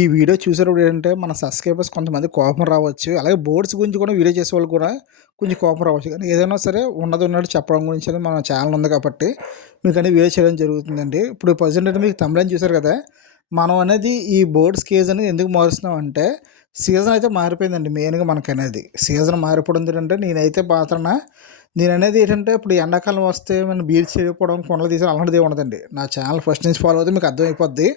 ఈ వీడియో చూసేటప్పుడు ఏంటంటే మన సబ్స్క్రైబర్స్ కొంతమంది కోపం రావచ్చు. అలాగే బోర్డ్స్ గురించి కూడా వీడియో చేసే వాళ్ళు కూడా కొంచెం కోపం రావచ్చు. కానీ ఏదైనా సరే ఉన్నది ఉన్నట్టు చెప్పడం గురించి అనేది మన ఛానల్ ఉంది కాబట్టి మీకు అనేది వీడియో చేయడం జరుగుతుందండి. ఇప్పుడు ప్రజెంట్ అంటే మీకు తమిళని చూసారు కదా మనం అనేది ఈ బోర్డ్స్ కేజ్ అనేది ఎందుకు మారుస్తున్నాం అంటే సీజన్ అయితే మారిపోయిందండి మెయిన్గా మనకి అనేది సీజన్ మారిపోవడం ఏంటంటే నేనైతే పాత్రన నేను అనేది ఏంటంటే ఇప్పుడు ఎండాకాలం వస్తే మనం బీచ్ చేయకపోవడం కొండలు తీసి అలాంటిది ఉండదండి. నా ఛానల్ ఫస్ట్ నుంచి ఫాలో అవుతే మీకు అర్థమైపోద్ది.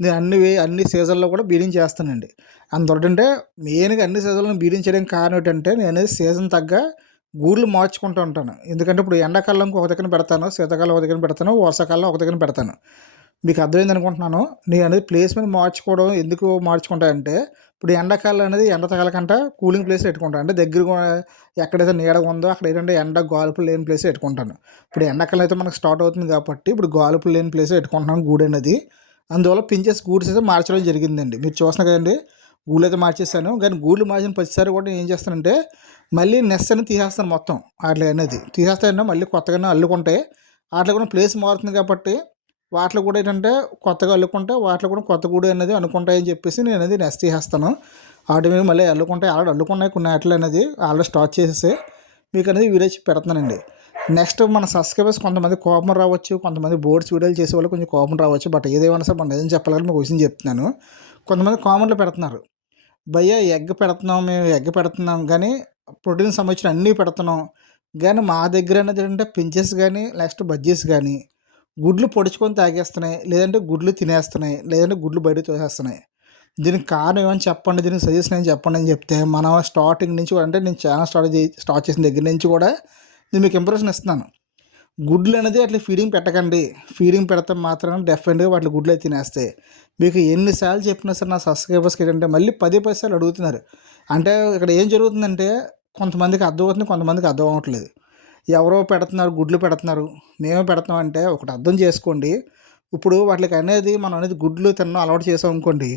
నేను అన్ని అన్ని సీజన్లో కూడా బీడింగ్ చేస్తానండి. అందువల్ల మెయిన్గా అన్ని సీజన్లో బీడింగ్ చేయడానికి కారణం ఏంటంటే నేను సీజన్ తగ్గ గూళ్ళు మార్చుకుంటూ ఉంటాను. ఎందుకంటే ఇప్పుడు ఎండాకాలంకి ఒక దగ్గర పెడతాను శీతాకాలం ఒక దగ్గర పెడతాను వర్షాకాలం ఒక దగ్గర పెడతాను. మీకు అర్థమైంది అనుకుంటున్నాను? నేను అనేది ప్లేస్మెంట్ మార్చుకోవడం ఎందుకు మార్చుకుంటానంటే ఇప్పుడు ఎండాకాలం అనేది ఎండ తగలకంట కూలింగ్ ప్లేస్ పెట్టుకుంటాను అంటే దగ్గర ఎక్కడైతే నీడ ఉందో అక్కడ ఏంటంటే ఎండ గాలుపులు లేని ప్లేస్ పెట్టుకుంటాను. ఇప్పుడు ఎండాకాలం అయితే మనకు స్టార్ట్ అవుతుంది కాబట్టి ఇప్పుడు గాలుపులు లేని ప్లేస్ పెట్టుకుంటున్నాను గూడు అనేది అందువల్ల పించెస్ గూడ్స్ అయితే మార్చడం జరిగిందండి. మీరు చూసిన కదండి గూళ్ళు అయితే మార్చేస్తాను కానీ గూళ్ళు మార్చిన ప్రతిసారి కూడా నేను ఏం చేస్తానంటే మళ్ళీ నెస్ అని తీసేస్తాను మొత్తం వాటి అనేది. తీసేస్తాను మళ్ళీ కొత్తగానే అల్లుకుంటాయి వాటిలో కూడా ప్లేస్ మారుతుంది కాబట్టి వాటిలో కూడా ఏంటంటే కొత్తగా అల్లుకుంటే వాటిలో కూడా కొత్త గూడు అనేది అనుకుంటాయని చెప్పేసి నేను అనేది నెస్ తీసేస్తాను. వాటి మీద మళ్ళీ అల్లుకుంటాయి ఆల్రెడీ అల్లుకున్నాయి కొన్ని వాటిలో అనేది ఆల్రెడీ స్టార్ట్ చేసేసి మీకు అనేది వీడియో పెడుతున్నానండి. నెక్స్ట్ మన సబ్స్క్రైబర్స్ కొంతమంది కోపం రావచ్చు కొంతమంది బోర్డ్స్ వీడియోలు చేసే వాళ్ళు కొంచెం కోపం రావచ్చు. బట్ ఏదేమైనా సరే మనం ఏదైనా చెప్పాలని మీకు విషయం చెప్తున్నాను. కొంతమంది కామెంట్లు పెడుతున్నారు. భయ్య ఎగ్ పెడుతున్నాం మేము ఎగ్ పెడుతున్నాం. కానీ ప్రోటీన్ సంబంధించిన అన్నీ పెడుతున్నాం. కానీ మా దగ్గర అనేది ఏంటంటే పించెస్ కానీ నెక్స్ట్ బజ్జీస్ కానీ గుడ్లు పొడుచుకొని తాగేస్తున్నాయి. లేదంటే గుడ్లు తినేస్తున్నాయి. లేదంటే గుడ్లు బయట తోసేస్తున్నాయి. దీనికి కారణం ఏమని చెప్పండి? దీనికి సజెషన్ ఏం చెప్పండి అని చెప్తే మనం స్టార్టింగ్ నుంచి కూడా అంటే నేను ఛానల్ స్టార్ట్ స్టార్ట్ చేసిన దగ్గర నుంచి కూడా నేను మీకు ఇంప్రెషన్ ఇస్తున్నాను. గుడ్లు అనేది అట్లా ఫీడింగ్ పెట్టకండి. ఫీడింగ్ పెడతాం మాత్రం డెఫినెట్గా వాటి గుడ్లు అయితే తినేస్తాయి. మీకు ఎన్నిసార్లు చెప్పినా సరే నా సబ్స్క్రైబర్స్కి ఏంటంటే మళ్ళీ పది పైసలు అడుగుతున్నారు. అంటే ఇక్కడ ఏం జరుగుతుందంటే కొంతమందికి అర్థం అవుతుంది కొంతమందికి అర్థం అవ్వట్లేదు. ఎవరో పెడుతున్నారు గుడ్లు పెడుతున్నారు. మేమే పెడతాం అంటే ఒకటి అర్థం చేసుకోండి. ఇప్పుడు వాటికి అనేది మనం అనేది గుడ్లు తినడం అలవాటు చేసాం అనుకోండి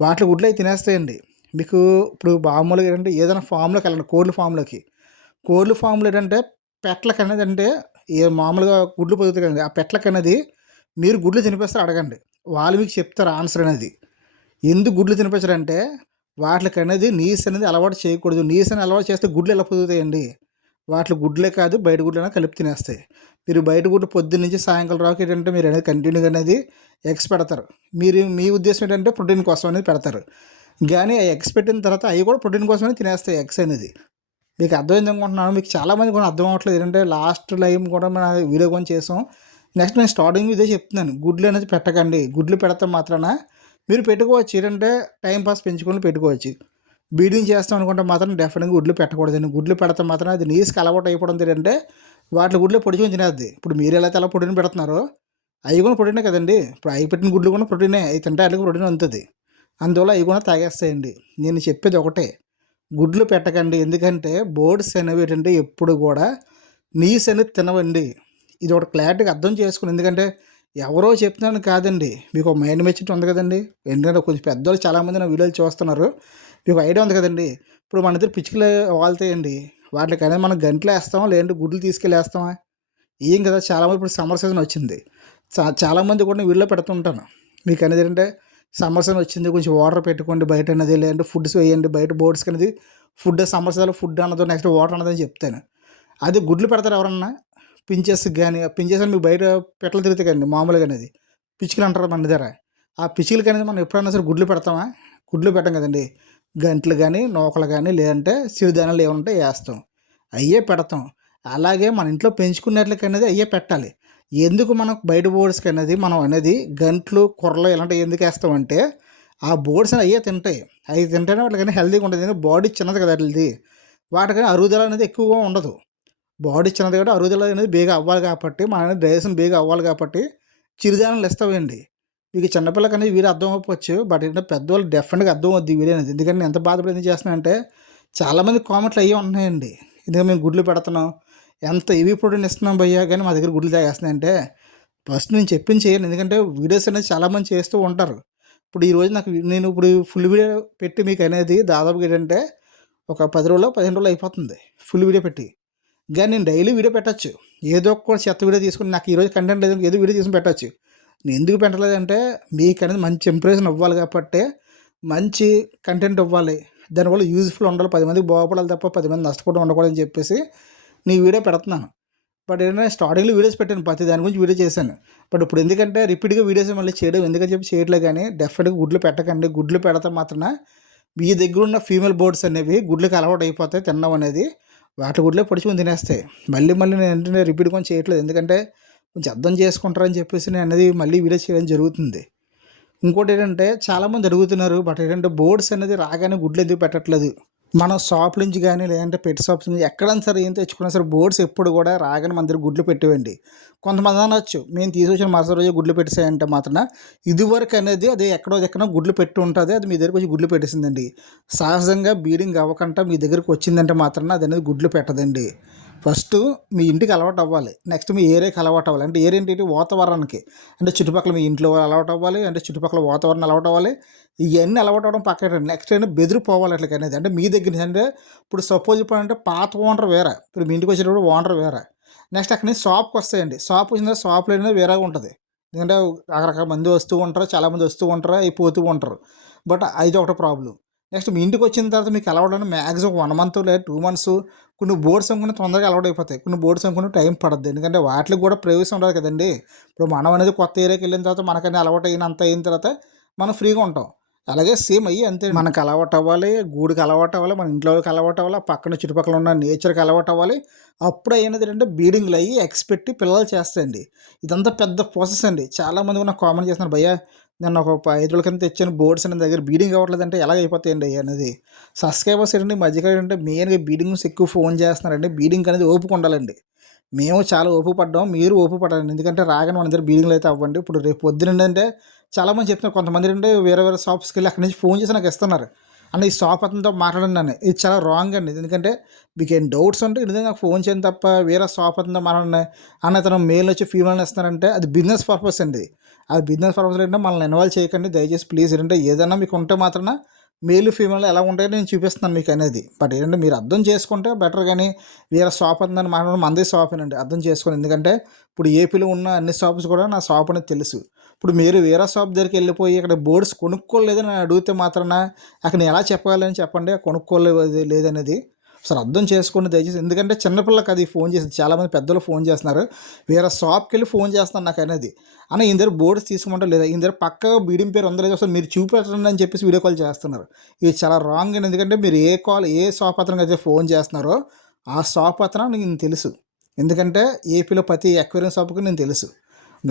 వాటి గుడ్లు అయితే తినేస్తాయండి. మీకు ఇప్పుడు మామూలుగా ఏంటంటే ఏదైనా ఫామ్లోకి వెళ్ళండి కోళ్ళ ఫామ్లోకి కోళ్ళ ఫామ్లో ఏంటంటే పెట్టలకు అనేది అంటే ఏ మామూలుగా గుడ్లు పొదుగుతాయి కదండి ఆ పెట్టలకు అనేది మీరు గుడ్లు తినిపిస్తారు అడగండి. వాళ్ళు మీకు చెప్తారు ఆన్సర్ అనేది. ఎందుకు గుడ్లు తినిపించారంటే వాటికి అనేది నీస్ అనేది అలవాటు చేయకూడదు. నీస్ అని అలవాటు చేస్తే గుడ్లు ఎలా పొదుగుతాయండి? వాటి గుడ్లే కాదు బయట గుడ్లు అనేది కలిపి తినేస్తాయి. మీరు బయట గుడ్లు పొద్దున్న నుంచి సాయంకాలం రాకు ఏంటంటే మీరు అనేది కంటిన్యూగా అనేది ఎగ్స్ పెడతారు. మీరు మీ ఉద్దేశం ఏంటంటే ప్రోటీన్ కోసం అనేది పెడతారు. కానీ ఆ ఎగ్స్ పెట్టిన తర్వాత అవి కూడా ప్రోటీన్ కోసమే తినేస్తాయి ఎగ్స్ అనేది. మీకు అర్థమైంది అనుకుంటున్నాను. మీకు చాలామంది కూడా అర్థం అవ్వట్లేదు. ఏంటంటే లాస్ట్ లైవ్ కూడా మనం వీడియో కొని చేసాం. నెక్స్ట్ నేను స్టార్టింగ్ ఇదే చెప్తున్నాను. గుడ్లు అనేది పెట్టకండి. గుడ్లు పెడతాం మాత్రాన మీరు పెట్టుకోవచ్చు. ఏంటంటే టైం పాస్ పెంచుకొని పెట్టుకోవచ్చు. బీడింగ్ చేస్తాం అనుకుంటే మాత్రం డెఫినెట్గా గుడ్లు పెట్టకూడదండి గుడ్లు పెడతాం మాత్రం అది నీసుకు అలవాటు అయిపోవడం ఏంటంటే వాటి గుడ్లు పొడిచుకొని తినేది ఇప్పుడు మీరు ఎలా అలా ప్రోటీన్ పెడుతున్నారో అవి కూడా ప్రోటీనే కదండి. ఇప్పుడు అవి పెట్టిన గుడ్లు కూడా ప్రోటీనే అవి తింటే వాళ్ళకి ప్రోటీన్ ఉంటుంది అందువల్ల అవి కూడా తాగేస్తాయండి నేను చెప్పేది ఒకటే. గుడ్లు పెట్టకండి. ఎందుకంటే బోర్డ్స్ అనేవి ఏంటంటే ఎప్పుడు కూడా నీస్ అనేది తినవండి. ఇది ఒకటి క్లారిటీగా అర్థం చేసుకుని ఎందుకంటే ఎవరో చెప్తున్నాను కాదండి. మీకు ఒక మైండ్ మెచ్యూరిటీ ఉంది కదండి. ఎందుకంటే కొంచెం పెద్దవాళ్ళు చాలామంది నా వీడియోలు చూస్తున్నారు. మీకు ఐడియా ఉంది కదండి. ఇప్పుడు మన ఇద్దరు పిచ్చుకలు వాళ్తాయండి. వాటికి అనేది మనం గంటలు వేస్తామా? లేదంటే గుడ్లు తీసుకెళ్ళేస్తామా ఏం కదా చాలామంది ఇప్పుడు సమ్మర్ సీజన్ వచ్చింది. చాలామంది కూడా వీడియో పెడుతుంటాను మీకు అనేది ఏంటంటే సమ్మర్ వచ్చింది కొంచెం వాటర్ పెట్టుకోండి బయట అనేది లేదంటే ఫుడ్స్ వేయండి బయట బోర్డ్స్ అనేది ఫుడ్ సమ్మర్ ఫుడ్ అన్నదో నెక్స్ట్ వాటర్ అన్నదని చెప్తాను. అది గుడ్లు పెడతారు ఎవరన్నా? పించెస్ కానీ పించెస్ మీకు బయట పెట్టలు తిరుగుతాయి కానీ మామూలుగా అనేది. పిచ్చుకలు అంటారు మన దగ్గర. ఆ పిచ్చుకలకి అనేది మనం ఎప్పుడైనా సరే గుడ్లు పెడతామా? గుడ్లు పెట్టం కదండి. గంటలు కానీ నూకలు కానీ లేదంటే సిరిధాన్యాలు ఏమంటే వేస్తాం. అయ్యే పెడతాం. అలాగే మన ఇంట్లో పెంచుకున్నట్లకి అనేది అయ్యే పెట్టాలి. ఎందుకు మనం బయట బోర్డ్స్కి అనేది మనం అనేది గంట్లు కుర్రలు ఇలాంటివి ఎందుకు వేస్తామంటే ఆ బోర్డ్స్ అయ్యే తింటాయి. అవి తింటేనే వాటికైనా హెల్తీగా ఉంటుంది. బాడీ చిన్నది కదా అది వాటికైనా అరుగుదల అనేది ఎక్కువగా ఉండదు. బాడీ చిన్నది కాబట్టి అరుగుదల అనేది బేగా అవ్వాలి కాబట్టి మన డైజెషన్ బేగా అవ్వాలి కాబట్టి చిరుధాన్యాలు ఇస్తామండి మీకు చిన్నపిల్లకి అనేది వీరు అర్థం అవ్వచ్చు బట్ ఏంటంటే పెద్దవాళ్ళు డెఫినెట్గా అర్థం అవుద్ది వీడియో అనేది ఎందుకంటే నేను ఎంత బాధపడి ఎందుకు చేస్తున్నానంటే చాలామంది కామెంట్లు అయ్యి ఉన్నాయండి ఎందుకంటే మేము గుడ్లు పెడుతున్నాం. ఎంత ఇవి ప్రోటీన్ ఇస్తున్నాం భయ్యా కానీ మా దగ్గర గుడ్లు తాగేస్తున్నాయి అంటే ఫస్ట్ నేను చెప్పింది చేయను ఎందుకంటే వీడియోస్ అనేది చాలామంది చేస్తూ ఉంటారు. ఇప్పుడు ఈరోజు నాకు నేను ఇప్పుడు ఫుల్ వీడియో పెట్టి మీకు అనేది దాదాపుగా ఏంటంటే ఒక పది రోజులు పదిహేను రోజులు అయిపోతుంది ఫుల్ వీడియో పెట్టి. కానీ నేను డైలీ వీడియో పెట్టచ్చు. ఏదో ఒక చెత్త వీడియో తీసుకుని నాకు ఈరోజు కంటెంట్ లేదు ఏదో వీడియో తీసుకుని పెట్టచ్చు. నేను ఎందుకు పెట్టలేదంటే మీకు అనేది మంచి ఇంప్రెషన్ ఇవ్వాలి కాబట్టి మంచి కంటెంట్ ఇవ్వాలి. దానివల్ల యూజ్ఫుల్ ఉండాలి పది మందికి బాగుపడాలి తప్ప పది మంది నష్టపోవడం ఉండకూడదని చెప్పేసి నీ వీడియో పెడుతున్నాను. బట్ ఏంటంటే స్టార్టింగ్లో వీడియోస్ పెట్టాను ప్రతి దాని గురించి వీడియో చేశాను. బట్ ఇప్పుడు ఎందుకంటే రిపీట్గా వీడియోస్ మళ్ళీ చేయడం ఎందుకని చెప్పి చేయట్లేదు కానీ డెఫినెట్గా గుడ్లు పెట్టకండి. గుడ్లు పెడతా మాత్రమే మీ దగ్గర ఉన్న ఫీమేల్ బోర్డ్స్ అనేవి గుడ్లకు అలవాటు అయిపోతాయి తినడం అనేది. వాటి గుడ్లే పొడుచుకొని తినేస్తాయి. మళ్ళీ మళ్ళీ నేను ఏంటంటే రిపీట్ కొని చేయట్లేదు. ఎందుకంటే కొంచెం అర్థం చేసుకుంటారని చెప్పేసి నేను అనేది మళ్ళీ వీడియో చేయడం జరుగుతుంది. ఇంకోటి ఏంటంటే చాలామంది అడుగుతున్నారు. బట్ ఏంటంటే బోర్డ్స్ అనేది రాగానే గుడ్లు ఎందుకు పెట్టట్లేదు? మనం షాప్ నుంచి కానీ లేదంటే పెట్ షాప్స్ నుంచి ఎక్కడైనా సరే ఏం తెచ్చుకున్నా సరే బోర్డ్స్ ఎప్పుడు కూడా రాగానే మన దగ్గర గుడ్లు పెట్టేవండి. కొంతమంది అనొచ్చు మేము తీసుకొచ్చిన మరుసటి రోజు గుడ్లు పెట్టేసాయంటే మాత్రం ఇదివరకు అనేది అది ఎక్కడో ఎక్కడో గుడ్లు పెట్టి ఉంటుంది అది మీ దగ్గరకు వచ్చి గుడ్లు పెట్టేసిందండి. సహజంగా బీడింగ్ అవ్వకుండా మీ దగ్గరకు వచ్చిందంటే మాత్రం అది అనేది గుడ్లు పెట్టదండి. ఫస్ట్ మీ ఇంటికి అలవాటు అవ్వాలి. నెక్స్ట్ మీ ఏరియాకి అలవాటు అవ్వాలి. అంటే ఏరియా ఏంటి? వాతావరణానికి. అంటే చుట్టుపక్కల మీ ఇంట్లో అలవాటు అవ్వాలి. అంటే చుట్టుపక్కల వాతావరణం అలవాటు అవ్వాలి. ఇవన్నీ అలవాటు అవ్వడం పక్కన నెక్స్ట్ అయినా బెదిరిపోవాలి అట్లా అనేది. అంటే మీ దగ్గర నుంచి అంటే ఇప్పుడు సపోజ్ చెప్పాలంటే అంటే పాత ఓనర్ వేరే. ఇప్పుడు మీ ఇంటికి వచ్చేటప్పుడు ఓనర్ వేరే. నెక్స్ట్ అక్కడ నుంచి షాప్కి వస్తాయండి. షాప్ వచ్చిన తర్వాత షాప్లో అనేది వేరేగా ఉంటుంది. ఎందుకంటే రకరకాల మంది వస్తూ ఉంటారు. చాలామంది వస్తూ ఉంటారు. అవి పోతూ ఉంటారు. బట్ అది ఒకటి ప్రాబ్లం నెక్స్ట్ మీ ఇంటికి వచ్చిన తర్వాత మీకు అలవాటు మ్యాక్సిమం వన్ మంత్ లేదా టూ మంత్స్ కొన్ని బోర్డ్స్ అమ్ముకుని తొందరగా అలవాటు అయిపోతాయి కొన్ని బోర్డ్స్ అమ్ముకుని టైం పడుతుంది ఎందుకంటే వాటికి కూడా ప్రవేశం ఉండదు కదండి. ఇప్పుడు మనం అనేది కొత్త ఏరియాకి వెళ్ళిన తర్వాత మనకని అలవాటు అయినంత అయిన తర్వాత మనం ఫ్రీగా ఉంటాం. అలాగే సేమ్ అయ్యి అంతే. మనకు అలవాటు అవ్వాలి గూడికి అలవాటు అవ్వాలి మన ఇంట్లోకి అలవాటు అవ్వాలి పక్కన చుట్టుపక్కల ఉన్న నేచర్కి అలవాటు అవ్వాలి. అప్పుడు అయినది అంటే బీడింగ్లు అయ్యి ఎక్స్పెక్ట్ పిల్లలు చేస్తాయండి. ఇదంతా పెద్ద ప్రాసెస్ అండి. చాలామంది నాకు కామెంట్ చేస్తున్నారు భయ్యా నేను ఒక ఐదు రోజుల కింద తెచ్చాను. బోర్డ్స్ అనేది దగ్గర బీడింగ్ అవ్వట్లేదు అంటే ఎలా అయిపోతాయండి అనేది. సబ్స్క్రైబర్స్ ఏంటంటే మధ్యకాలం అంటే మెయిన్గా బీడింగ్స్ ఎక్కువ ఫోన్ చేస్తున్నారండి. బీడింగ్ అనేది ఓపిక ఉండాలండి. మేము చాలా ఓపిక పడ్డాం మీరు ఓపిక పడాలండి ఎందుకంటే రాగానే మన దగ్గర బీడింగ్లు అయితే అవ్వండి. ఇప్పుడు రేపు పొద్దున అంటే చాలామంది చెప్తున్నారు కొంతమంది అంటే వేరే వేరే షాప్స్కి వెళ్ళి అక్కడి నుంచి ఫోన్ చేసి నాకు ఇస్తున్నారు. అన్న ఈ షాప్ అతనితో మాట్లాడండి అని ఇది చాలా రాంగ్ అండి. ఎందుకంటే మీకు ఏం డౌట్స్ ఉంటే ఇది నాకు ఫోన్ చేయను తప్ప వేరే షాప్ అతనితో మాట్లాడండి అన్న తను మెయిల్ వచ్చి ఫీమేల్ ఇస్తున్నారంటే అది బిజినెస్ పర్పస్ అండి. ఆ బిజినెస్ పర్పస్ ఏంటంటే మనల్ని ఇన్వాల్వ్ చేయకండి. దయచేసి ప్లీజ్ ఏంటంటే ఏదైనా మీకు ఉంటే మాత్రం మేలు ఫీమేల్ ఎలా ఉంటాయో నేను చూపిస్తున్నాను మీకు అనేది. బట్ ఏంటంటే మీరు అర్థం చేసుకుంటే బెటర్ కానీ వేరే షాప్ అందని మాట్లాడడం మందే షాప్ అండి అర్థం చేసుకోండి. ఎందుకంటే ఇప్పుడు ఏపీలో ఉన్న అన్ని షాప్స్ కూడా నా షాప్ అనేది తెలుసు. ఇప్పుడు మీరు వేరే షాప్ దగ్గరికి వెళ్ళిపోయి ఇక్కడ బోర్డ్స్ కొనుక్కోలేదని అడిగితే మాత్రాన అక్కడ నేను ఎలా చెప్పగలని చెప్పండి? కొనుక్కోలేదు లేదనేది. అసలు అర్థం చేసుకోండి దయచేసి. ఎందుకంటే చిన్నపిల్లకి అది ఫోన్ చేసి చాలామంది పెద్దలు ఫోన్ చేస్తున్నారు. వేరే షాప్కి వెళ్ళి ఫోన్ చేస్తాను నాకు అనేది. అని ఈయన దగ్గర బోర్డ్స్ తీసుకోమంటారు లేదా? ఈయన దగ్గర పక్కగా బీడింగ్ పేరు ఉందో అసలు మీరు చూపెట్టండి అని చెప్పేసి వీడియో కాల్ చేస్తున్నారు. ఇది చాలా రాంగ్ అండి. ఎందుకంటే మీరు ఏ కాల్ ఏ షాప్ అతనికి అయితే ఫోన్ చేస్తున్నారో ఆ షాప్ అతను నేను తెలుసు. ఎందుకంటే ఏపీలో ప్రతి ఎక్వేరియం షాప్కి నేను తెలుసు.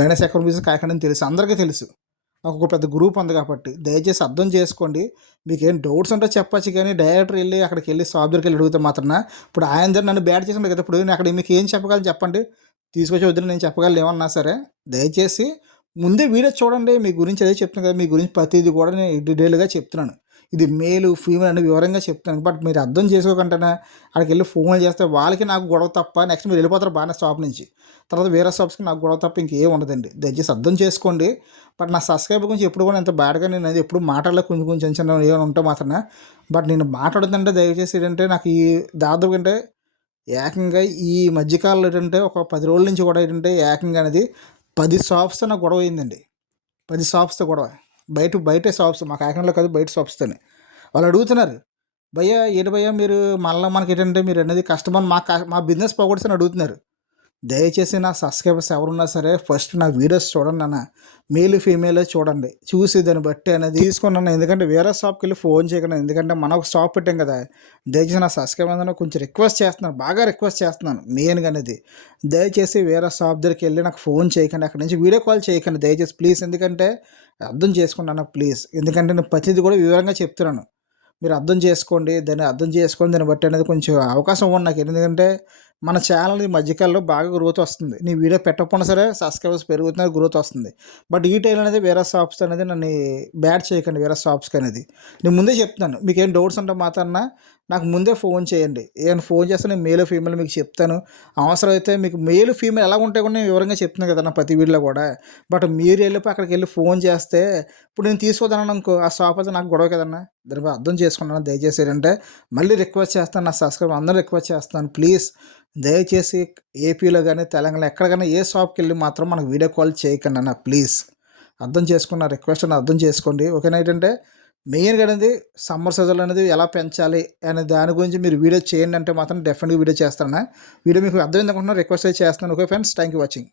గణేష్ ఎక్వేరియం బిజినెస్ కాకుండా తెలుసు. అందరికీ తెలుసు. ఒక పెద్ద గ్రూప్ ఉంది కాబట్టి దయచేసి అర్థం చేసుకోండి. మీకు ఏం డౌట్స్ ఉంటే చెప్పచ్చు కానీ డైరెక్టర్ వెళ్ళి అక్కడికి వెళ్ళి షాప్ దగ్గరికి వెళ్ళి అడిగితే మాత్రం ఇప్పుడు ఆయన దగ్గర నన్ను బ్యాడ్ చేసిన కదా ఇప్పుడు నేను అక్కడ మీకు ఏం చెప్పగలను చెప్పండి. తీసుకొచ్చి వద్దు నేను చెప్పగలను ఏమన్నా సరే. దయచేసి ముందే వీడియో చూడండి. మీ గురించి అదే చెప్తున్నాను కదా మీ గురించి ప్రతిదీ కూడా నేను డీటెయిల్గా చెప్తున్నాను. ఇది మేలు ఫీమేల్ అని వివరంగా చెప్తాను. బట్ మీరు అర్థం చేసుకోకుండానే అక్కడికి వెళ్ళి ఫోన్ చేస్తే వాళ్ళకి నాకు గొడవ తప్ప నెక్స్ట్ మీరు వెళ్ళిపోతారు బాగానే షాప్ నుంచి. తర్వాత వేరే షాప్స్కి నాకు గొడవ తప్ప ఇంకేం ఉండదండి. దయచేసి అర్థం చేసుకోండి. బట్ నా సబ్స్క్రైబర్ గురించి ఎప్పుడు కూడా ఎంత బ్యాడ్గా నేను అది ఎప్పుడు మాట్లాడలే. కొంచెం కొంచెం చిన్న ఏమైనా ఉంటే మాత్రమే. బట్ నేను మాట్లాడుతుంటే దయచేసి ఏంటంటే నాకు ఈ దాదాపు అంటే ఏకంగా ఈ మధ్యకాలంలో ఏంటంటే ఒక పది రోజుల నుంచి కూడా ఏంటంటే ఏకంగా అనేది పది షాప్స్తో నాకు గొడవ అయిందండి. పది షాప్స్తో గొడవ. బయట బయట షాప్స్ మా కాకినాడలో కాదు బయట షాప్స్తోనే వాళ్ళు అడుగుతున్నారు భయ్యా ఏంటి భయ్యా మీరు మళ్ళీ మనకి ఏంటంటే మీరు అనేది కస్టమర్ మా మా బిజినెస్ పోగొడుతుని అడుగుతున్నారు. దయచేసి నా సబ్స్క్రైబర్స్ ఎవరున్నా సరే ఫస్ట్ నా వీడియోస్ చూడండి అన్న మేల్ ఫీమేల్ చూడండి. చూసి దాన్ని బట్టి అనేది తీసుకున్నాను ఎందుకంటే వేరే షాప్కి వెళ్ళి ఫోన్ చేయకుండా ఎందుకంటే మనం ఒక షాప్ పెట్టాం కదా దయచేసి నా సబ్స్క్రైబర్ కొంచెం రిక్వెస్ట్ చేస్తున్నాను. బాగా రిక్వెస్ట్ చేస్తున్నాను మెయిన్గా అనేది. దయచేసి వేరే షాప్ దగ్గరికి వెళ్ళి నాకు ఫోన్ చేయకండి అక్కడి నుంచి వీడియో కాల్ చేయకండి దయచేసి ప్లీజ్. ఎందుకంటే అర్థం చేసుకున్నాను ప్లీజ్ ఎందుకంటే నేను ప్రతిదీ కూడా వివరంగా చెప్తున్నాను. మీరు అర్థం చేసుకోండి దాన్ని అర్థం చేసుకొని దాన్ని బట్టి అనేది కొంచెం అవకాశం ఇవ్వండి నాకు. ఎందుకంటే మన ఛానల్ ఈ మధ్యకాలంలో బాగా గ్రోత్ వస్తుంది. నీ వీడియో పెట్టకపోయినా సరే సబ్స్క్రైబర్స్ పెరుగుతున్నారు గ్రోత్ వస్తుంది. బట్ ఈ టైం అనేది వేరే షాప్స్ అనేది నన్ను బ్యాడ్ చేయకండి వేరే షాప్స్కి అనేది. నేను ముందే చెప్తున్నాను మీకు ఏం డౌట్స్ ఉంటే మాత్రాన నాకు ముందే ఫోన్ చేయండి. ఏమైనా ఫోన్ చేస్తే నేను మేలు ఫీమేల్ మీకు చెప్తాను. అవసరమైతే మీకు మేలు ఫీమేల్ ఎలా ఉంటాయి కూడా నేను వివరంగా చెప్తున్నాను కదా నా ప్రతి వీడియోలో కూడా. బట్ మీరు వెళ్ళిపోయి అక్కడికి వెళ్ళి ఫోన్ చేస్తే ఇప్పుడు నేను తీసుకోదాను అనుకో ఆ షాప్ అయితే నాకు గొడవ కదన్నా. దానిపై అర్థం చేసుకున్నాను దయచేసి ఏంటంటే మళ్ళీ రిక్వెస్ట్ చేస్తాను నా సబ్స్క్రైబర్ అందరూ రిక్వెస్ట్ చేస్తాను ప్లీజ్ దయచేసి ఏపీలో కానీ తెలంగాణ ఎక్కడికైనా ఏ షాప్కి వెళ్ళి మాత్రం మనకు వీడియో కాల్ చేయకండి అన్న ప్లీజ్. అర్థం చేసుకున్న రిక్వెస్ట్ అర్థం చేసుకోండి. ఓకేనా ఏంటంటే మెయిన్గా అనేది సమ్మర్ సీజన్ అనేది ఎలా పెంచాలి అనే దాని గురించి మీరు వీడియో చేయండి అంటే మాత్రం డెఫినెట్గా వీడియో చేస్తాను. వీడియో మీకు అర్థమైంది అనుకుంటున్నా రిక్వెస్ట్ చేస్తాను చేస్తున్నాను. Okay friends thank you watching.